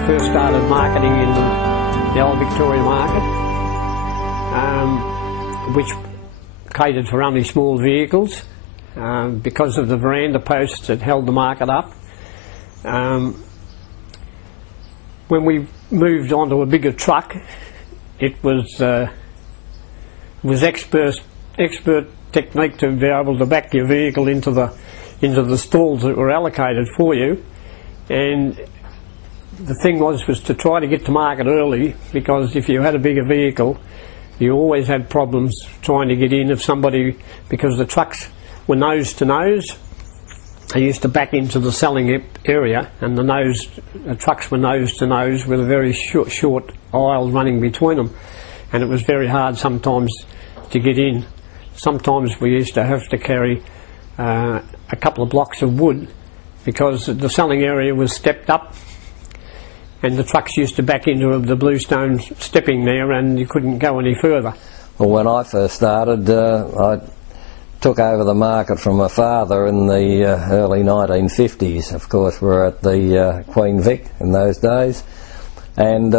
I first started marketing in the old Victorian market, which catered for only small vehicles because of the veranda posts that held the market up. When we moved onto a bigger truck, it was expert technique to be able to back your vehicle into the stalls that were allocated for you. And the thing was to try to get to market early, because if you had a bigger vehicle, you always had problems trying to get in if somebody, because the trucks were nose to nose. They used to back into the selling area, and the trucks were nose to nose with a very short aisle running between them, and it was very hard sometimes to get in. Sometimes we used to have to carry a couple of blocks of wood, because the selling area was stepped up, and the trucks used to back into the bluestone stepping there, and you couldn't go any further. Well, when I first started, I took over the market from my father in the early 1950s. Of course, we were at the Queen Vic in those days, and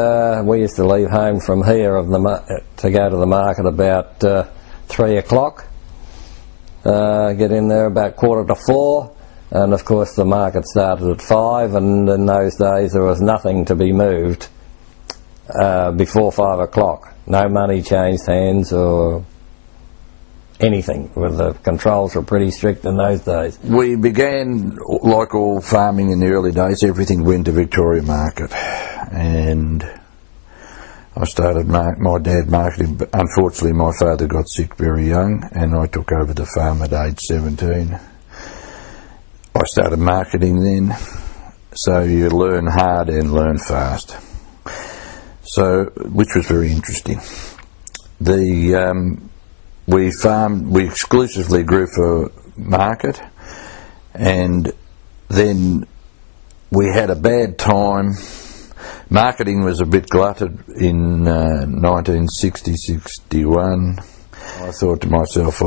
we used to leave home from here to go to the market about 3 o'clock, get in there about 3:45, and of course the market started at 5, and in those days there was nothing to be moved before 5 o'clock. No money changed hands or anything. Well, the controls were pretty strict in those days. We began, like all farming in the early days, everything went to Victoria Market, and I started my dad marketing, but unfortunately my father got sick very young, and I took over the farm at age 17. I started marketing then, so you learn hard and learn fast, so which was very interesting. We exclusively grew for market, and then we had a bad time. Marketing was a bit glutted in 1960-61. I thought to myself,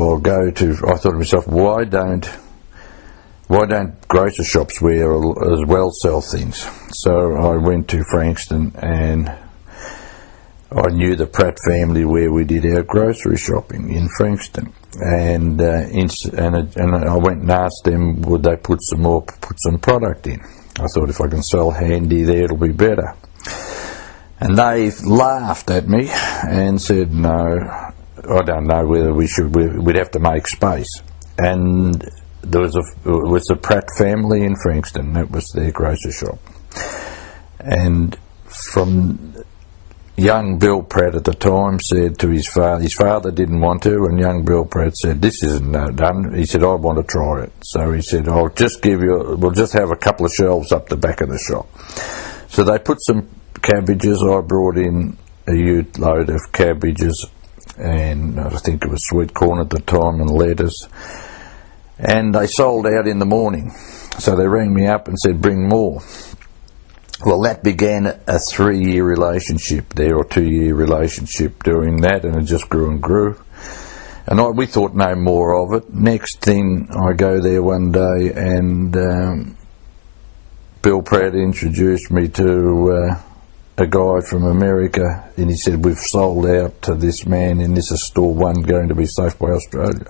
why don't grocery shops as well sell things? So I went to Frankston, and I knew the Pratt family where we did our grocery shopping in Frankston, and I went and asked them would they put some product in. I thought if I can sell handy there it'll be better. And they laughed at me and said, no, I don't know whether we'd have to make space. And it was the Pratt family in Frankston, that was their grocery shop. And from young Bill Pratt at the time said to his father didn't want to, and young Bill Pratt said, this isn't done. He said, I want to try it. So he said, we'll just have a couple of shelves up the back of the shop. So they put some cabbages. I brought in a ute load of cabbages, and I think it was sweet corn at the time, and lettuce. And they sold out in the morning. So they rang me up and said, bring more. Well, that began a 3-year relationship there, or 2-year relationship doing that, and it just grew and grew. And we thought no more of it. Next thing, I go there one day, and Bill Pratt introduced me to a guy from America, and he said, we've sold out to this man, and this is store 1 going to be safe by Australia.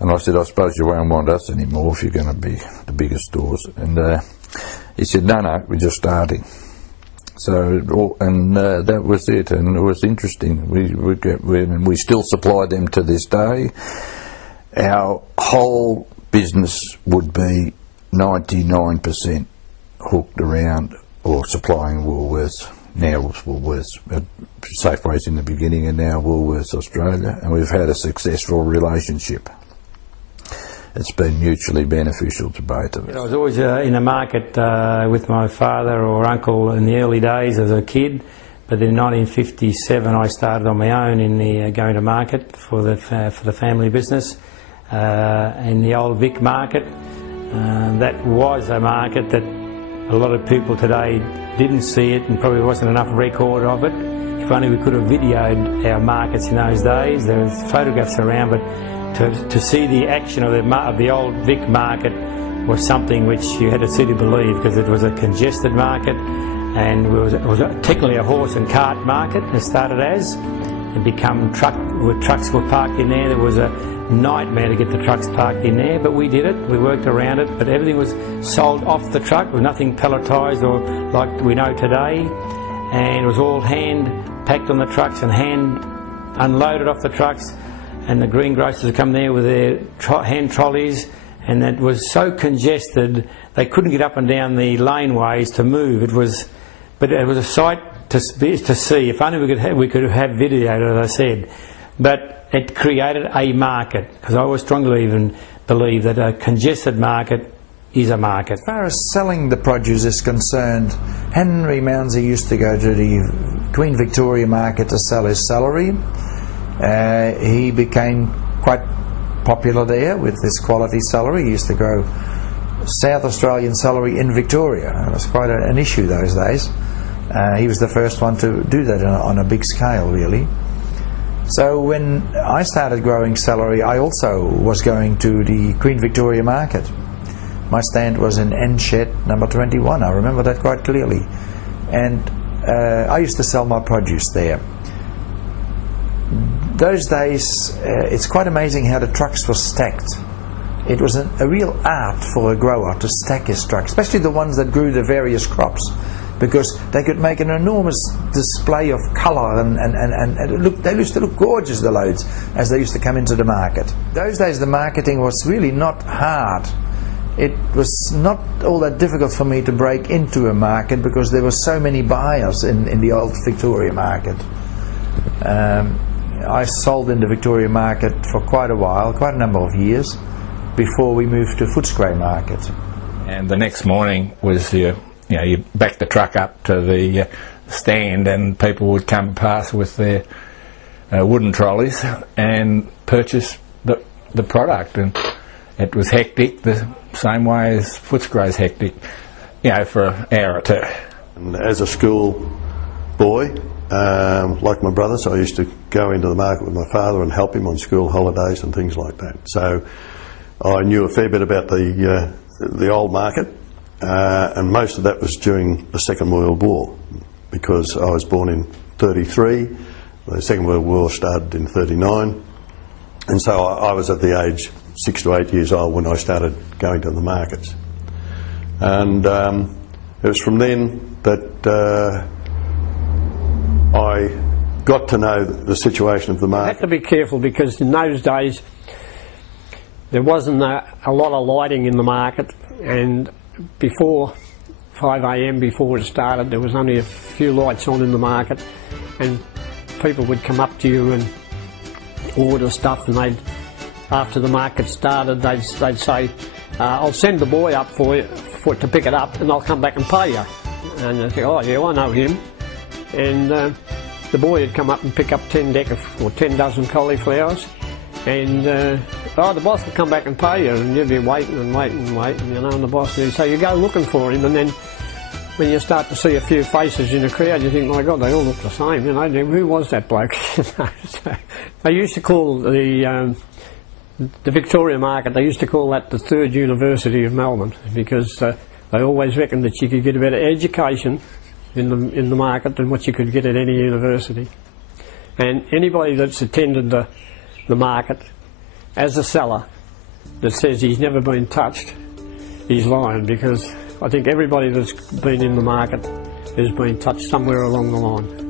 And I said, I suppose you won't want us anymore if you're going to be the biggest stores. And he said, no, we're just starting. So, that was it, and it was interesting. We still supply them to this day. Our whole business would be 99% hooked around or supplying Woolworths. Now it's Woolworths, Safeways in the beginning, and now Woolworths Australia, and we've had a successful relationship. It's been mutually beneficial to both of us. I was always in a market with my father or uncle in the early days as a kid, but then in 1957 I started on my own in the going to market for the family business in the old Vic market. That was a market that a lot of people today didn't see it, and probably wasn't enough record of it. If only we could have videoed our markets in those days. There was photographs around, but to see the action of the old Vic market was something which you had to see to believe, because it was a congested market. and it was technically a horse and cart market. It started as, and become trucks were parked in there. There was a nightmare to get the trucks parked in there, but we did it. We worked around it, but everything was sold off the truck. There was nothing palletised or like we know today, and it was all hand packed on the trucks and hand unloaded off the trucks. And the greengrocers would come there with their hand trolleys, and it was so congested they couldn't get up and down the laneways to move. But it was a sight to see. If only we could have video, as I said. But it created a market, because I always strongly even believe that a congested market is a market. As far as selling the produce is concerned, Henry Mounsey used to go to the Queen Victoria market to sell his celery. He became quite popular there with his quality celery. He used to grow South Australian celery in Victoria. It was quite an issue those days. He was the first one to do that on a big scale, really. So when I started growing celery, I also was going to the Queen Victoria market. My stand was in N Shed number 21. I remember that quite clearly. And I used to sell my produce there. Those days, it's quite amazing how the trucks were stacked. It was a real art for a grower to stack his trucks, especially the ones that grew the various crops, because they could make an enormous display of colour and they used to look gorgeous, the loads, as they used to come into the market. Those days the marketing was really not hard. It was not all that difficult for me to break into a market because there were so many buyers in the old Victoria market. I sold in the Victoria market for quite a while, quite a number of years, before we moved to Footscray market. And the next morning was you back the truck up to the stand, and people would come past with their wooden trolleys and purchase the product, and it was hectic, the same way as Footscray's hectic, for an hour or two. And as a school boy, like my brothers, I used to go into the market with my father and help him on school holidays and things like that. So I knew a fair bit about the old market, and most of that was during the Second World War, because I was born in 33, the Second World War started in 39, and so I was at the age 6 to 8 years old when I started going to the markets. And it was from then that I got to know the situation of the market. I had to be careful because in those days there wasn't a lot of lighting in the market, and before 5 AM, before it started, there was only a few lights on in the market, and people would come up to you and order stuff, and after the market started they'd say, I'll send the boy up for you to pick it up, and I'll come back and pay you. And they'd say, oh yeah, I know him. And the boy would come up and pick up 10 dozen cauliflowers, and the boss would come back and pay you, and you'd be waiting and waiting and waiting, and the boss would say, you go looking for him, and then when you start to see a few faces in the crowd, you think, my God, they all look the same, who was that bloke? So they used to call the Victoria market, they used to call that the third University of Melbourne, because they always reckoned that you could get a better education in the market than what you could get at any university. And anybody that's attended the market as a seller that says he's never been touched, he's lying, because I think everybody that's been in the market has been touched somewhere along the line.